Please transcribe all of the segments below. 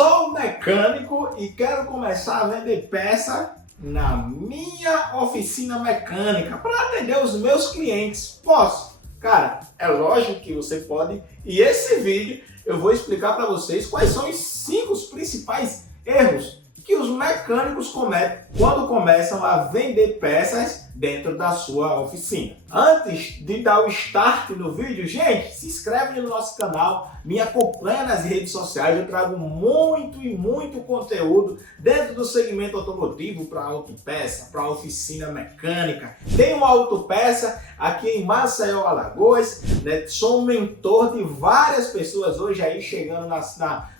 Sou mecânico e quero começar a vender peça na minha oficina mecânica para atender os meus clientes. Posso? Cara, é lógico que você pode. E esse vídeo eu vou explicar para vocês quais são os 5 principais erros que os mecânicos cometem quando começam a vender peças dentro da sua oficina. Antes de dar o start no vídeo, gente, se inscreve no nosso canal, me acompanha nas redes sociais, eu trago muito conteúdo dentro do segmento automotivo para autopeça, para oficina mecânica. Tenho uma autopeça aqui em Maceió, Alagoas, né? Sou um mentor de várias pessoas hoje aí chegando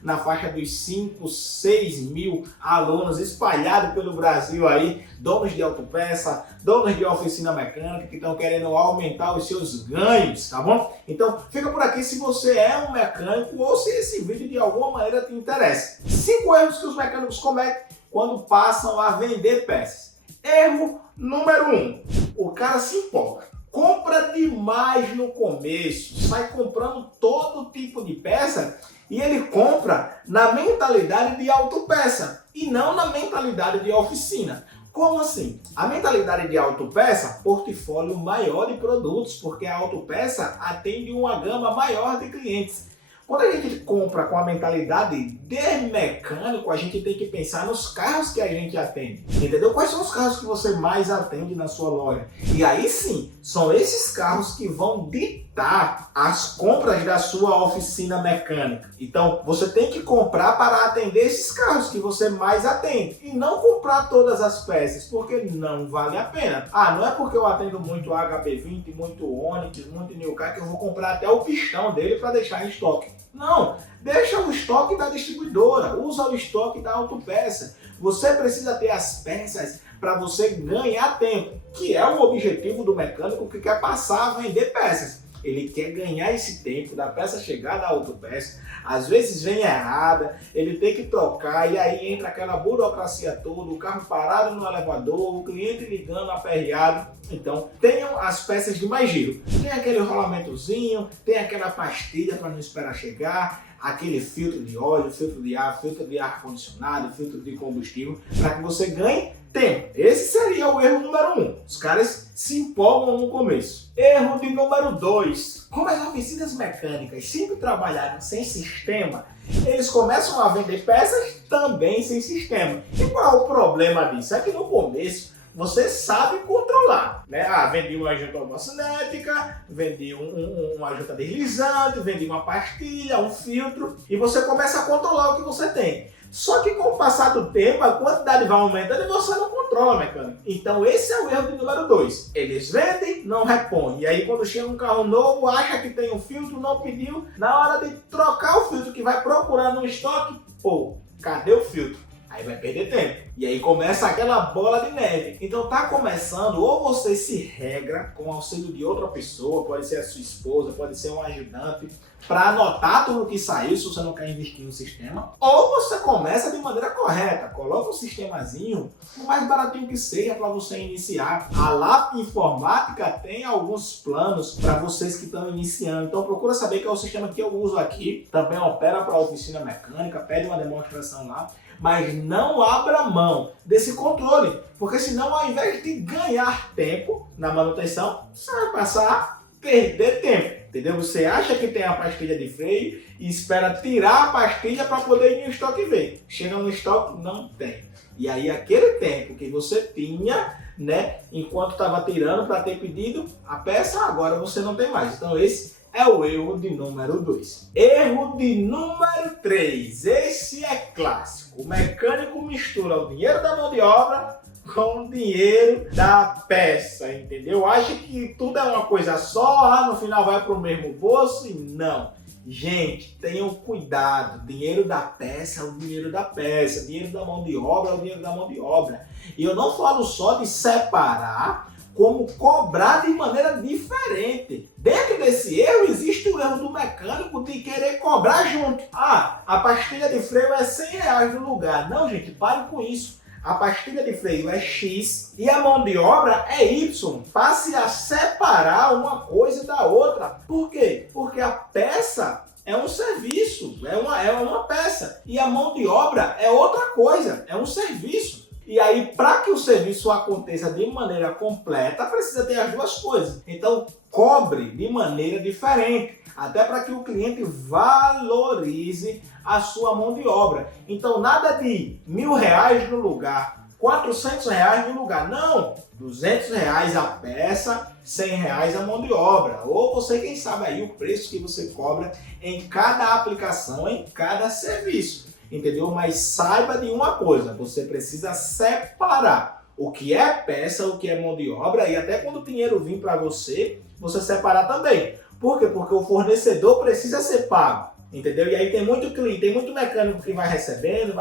na faixa dos 5, 6 mil alunos espalhados pelo Brasil aí, donos de autopeça, donos de oficina mecânica que estão querendo aumentar os seus ganhos, tá bom? Então fica por aqui se você é um mecânico ou se esse vídeo de alguma maneira te interessa. 5 erros que os mecânicos cometem quando passam a vender peças. Erro número 1, o cara se empolga. Compra demais no começo, sai comprando todo tipo de peça e ele compra na mentalidade de autopeça e não na mentalidade de oficina. Como assim? A mentalidade de autopeça, portfólio maior de produtos, porque a autopeça atende uma gama maior de clientes. Quando a gente compra com a mentalidade de mecânico, a gente tem que pensar nos carros que a gente atende. Entendeu? Quais são os carros que você mais atende na sua loja? E aí sim, são esses carros que vão ditar as compras da sua oficina mecânica. Então, você tem que comprar para atender esses carros que você mais atende. E não comprar todas as peças, porque não vale a pena. Ah, não é porque eu atendo muito HB20, muito Onix, muito New Car, que eu vou comprar até o pistão dele para deixar em estoque. Não, deixa o estoque da distribuidora, usa o estoque da autopeça. Você precisa ter as peças para você ganhar tempo, que é o objetivo do mecânico que quer passar a vender peças. Ele quer ganhar esse tempo da peça chegar da autopeça, às vezes vem errada, ele tem que trocar e aí entra aquela burocracia toda, o carro parado no elevador, o cliente ligando aperreado. Então, tenham as peças de mais giro. Tem aquele rolamentozinho, tem aquela pastilha para não esperar chegar, aquele filtro de óleo, filtro de ar-condicionado, filtro de combustível, para que você ganhe tempo. Esse seria o erro número 1. Os caras se empolgam no começo. Erro de número 2. Como as oficinas mecânicas sempre trabalharam sem sistema, eles começam a vender peças também sem sistema. E qual é o problema disso? É que no começo você sabe controlar, né? Ah, vendi uma junta homocinética, vendi uma junta deslizante, vendi uma pastilha, um filtro, e você começa a controlar o que você tem. Só que com o passar do tempo, a quantidade vai aumentando e você não controla, mecânico. Então esse é o erro de número 2. Eles vendem, não repõem. E aí quando chega um carro novo, acha que tem um filtro, não pediu. Na hora de trocar o filtro que vai procurar no estoque, pô, cadê o filtro? Aí vai perder tempo. E aí começa aquela bola de neve. Então tá começando, ou você se regra com o auxílio de outra pessoa, pode ser a sua esposa, pode ser um ajudante, para anotar tudo que saiu se você não quer investir no sistema, ou você começa de maneira correta, coloca um sistemazinho, o mais baratinho que seja para você iniciar. A LAP Informática tem alguns planos para vocês que estão iniciando, então procura saber qual é o sistema que eu uso aqui, também opera para oficina mecânica, pede uma demonstração lá, mas não abra mão desse controle, porque senão ao invés de ganhar tempo na manutenção, você vai passar a perder tempo. Entendeu? Você acha que tem a pastilha de freio e espera tirar a pastilha para poder ir no estoque e ver. Chega no estoque, não tem. E aí aquele tempo que você tinha, né, enquanto estava tirando para ter pedido a peça, agora você não tem mais. Então esse é o erro de número 2. Erro de número 3. Esse é clássico. O mecânico mistura o dinheiro da mão de obra com o dinheiro da peça, entendeu? Acha que tudo é uma coisa só, no final vai para o mesmo bolso e não. Gente, tenham cuidado, dinheiro da peça é o dinheiro da peça, dinheiro da mão de obra é o dinheiro da mão de obra. E eu não falo só de separar, como cobrar de maneira diferente. Dentro desse erro existe o erro do mecânico de querer cobrar junto. Ah, a pastilha de freio é R$100 no lugar. Não, gente, pare com isso. A pastilha de freio é X e a mão de obra é Y. Passe a separar uma coisa da outra. Por quê? Porque a peça é um serviço, é uma peça. E a mão de obra é outra coisa, é um serviço. E aí, para que o serviço aconteça de maneira completa, precisa ter as duas coisas. Então, cobre de maneira diferente, até para que o cliente valorize a sua mão de obra. Então, nada de R$1.000 no lugar, R$400 no lugar. Não, R$200 a peça, R$100 a mão de obra. Ou você, quem sabe aí, o preço que você cobra em cada aplicação, em cada serviço. Entendeu? Mas saiba de uma coisa, você precisa separar o que é peça, o que é mão de obra, e até quando o dinheiro vir para você, você separar também. Por quê? Porque o fornecedor precisa ser pago. Entendeu? E aí tem muito cliente, tem muito mecânico que vai recebendo,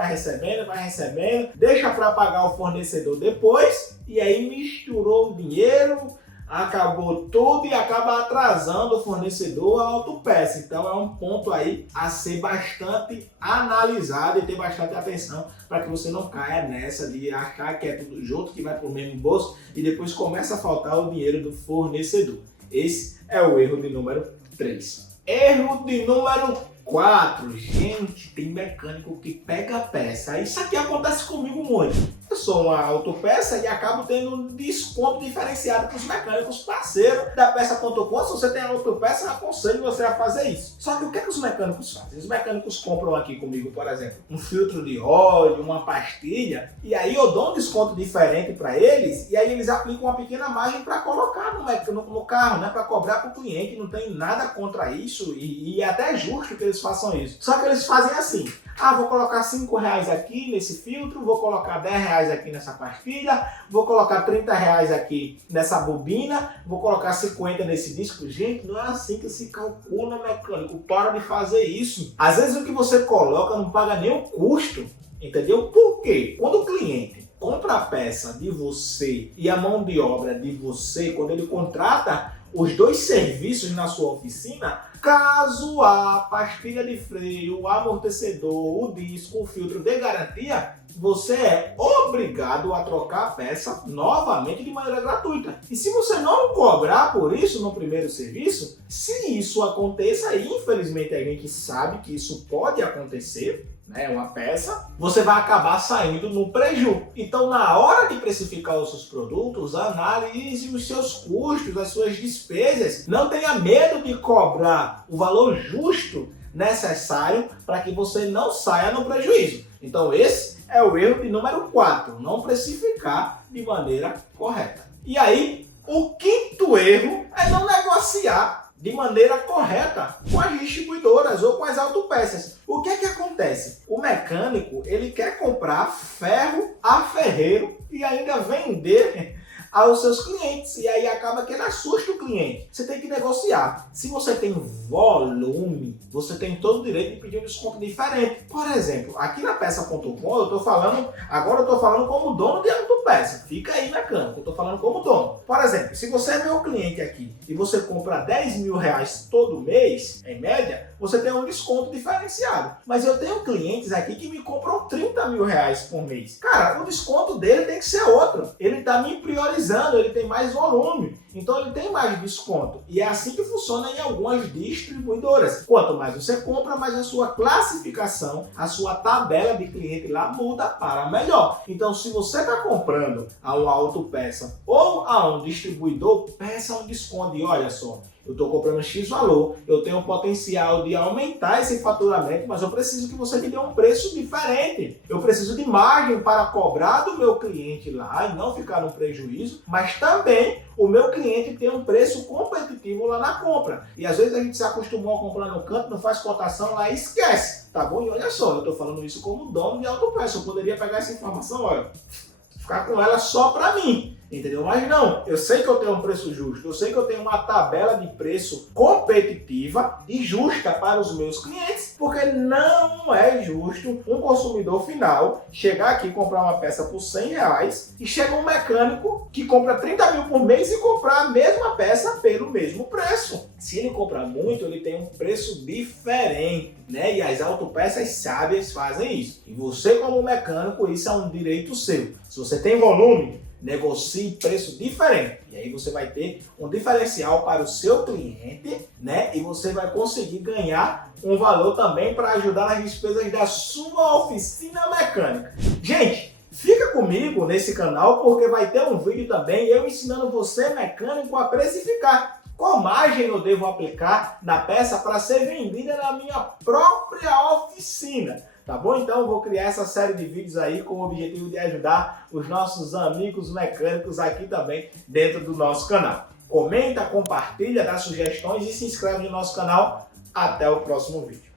deixa para pagar o fornecedor depois, e aí misturou o dinheiro, acabou tudo e acaba atrasando o fornecedor a autopeça. Então é um ponto aí a ser bastante analisado e ter bastante atenção para que você não caia nessa de achar que é tudo junto, que vai para o mesmo bolso e depois começa a faltar o dinheiro do fornecedor. Esse é o erro de número 3. Erro de número 4. Gente, tem mecânico que pega a peça. Isso aqui acontece comigo muito. Eu sou uma autopeça e acabo tendo um desconto diferenciado para os mecânicos parceiros da peça.com. Se você tem a autopeça, eu aconselho você a fazer isso. Só que o que é que os mecânicos fazem? Os mecânicos compram aqui comigo, por exemplo, um filtro de óleo, uma pastilha, e aí eu dou um desconto diferente para eles, e aí eles aplicam uma pequena margem para colocar no carro, né? Para cobrar para o cliente. Não tem nada contra isso e é até justo que eles façam isso. Só que eles fazem assim: vou colocar R$5 aqui nesse filtro, vou colocar R$10 aqui nessa pastilha, vou colocar R$30 aqui nessa bobina, vou colocar 50 nesse disco. Gente, não é assim que se calcula, mecânico. Para de fazer isso. Às vezes o que você coloca não paga nem o custo, entendeu? Por quê? Quando o cliente compra a peça de você e a mão de obra de você, quando ele contrata os dois serviços na sua oficina, caso a pastilha de freio, o amortecedor, o disco, o filtro de garantia, você é obrigado a trocar a peça novamente de maneira gratuita. E se você não cobrar por isso no primeiro serviço, se isso aconteça, e infelizmente a gente sabe que isso pode acontecer, uma peça, você vai acabar saindo no prejuízo. Então, na hora de precificar os seus produtos, analise os seus custos, as suas despesas. Não tenha medo de cobrar o valor justo necessário para que você não saia no prejuízo. Então, esse é o erro de número 4, não precificar de maneira correta. E aí, o quinto erro é não negociar de maneira correta com as distribuidoras ou com as autopeças. O que é que acontece? O mecânico, ele quer comprar ferro a ferreiro e ainda vender aos seus clientes, e aí acaba que ele assusta o cliente. Você tem que negociar. Se você tem volume, você tem todo o direito de pedir um desconto diferente. Por exemplo, aqui na peça.com, agora eu tô falando como dono de autopeça. Fica aí, mecânico, eu tô falando como dono. Por exemplo, se você é meu cliente aqui e você compra R$10.000 todo mês, em média, você tem um desconto diferenciado. Mas eu tenho clientes aqui que me compram R$30.000 por mês. Cara, o desconto dele tem que ser outro. Ele tá me priorizando, ele tem mais volume, então ele tem mais desconto. E é assim que funciona em algumas distribuidoras. Quanto mais você compra, mais a sua classificação, a sua tabela de cliente lá muda para melhor. Então, se você está comprando a uma autopeça ou a um distribuidor, peça um desconto. E olha só, eu estou comprando X valor, eu tenho um potencial de aumentar esse faturamento, mas eu preciso que você me dê um preço diferente. Eu preciso de margem para cobrar do meu cliente lá e não ficar no prejuízo, mas também o meu cliente tem um preço competitivo lá na compra. E às vezes a gente se acostumou a comprar no canto, não faz cotação lá e esquece, tá bom? E olha só, eu estou falando isso como dono de autopeça, eu poderia pegar essa informação, olha, ficar com ela só para mim. Entendeu? Mas não, eu sei que eu tenho um preço justo, eu sei que eu tenho uma tabela de preço competitiva e justa para os meus clientes, porque não é justo um consumidor final chegar aqui e comprar uma peça por R$100 e chega um mecânico que compra 30 mil por mês e comprar a mesma peça pelo mesmo preço. Se ele comprar muito, ele tem um preço diferente, né? E as autopeças sábias fazem isso. E você, como mecânico, isso é um direito seu. Se você tem volume, negocie preço diferente. E aí você vai ter um diferencial para o seu cliente, né? E você vai conseguir ganhar um valor também para ajudar nas despesas da sua oficina mecânica. Gente, fica comigo nesse canal porque vai ter um vídeo também eu ensinando você, mecânico, a precificar. Qual margem eu devo aplicar na peça para ser vendida na minha própria oficina? Tá bom? Então eu vou criar essa série de vídeos aí com o objetivo de ajudar os nossos amigos mecânicos aqui também dentro do nosso canal. Comenta, compartilha, dá sugestões e se inscreve no nosso canal. Até o próximo vídeo.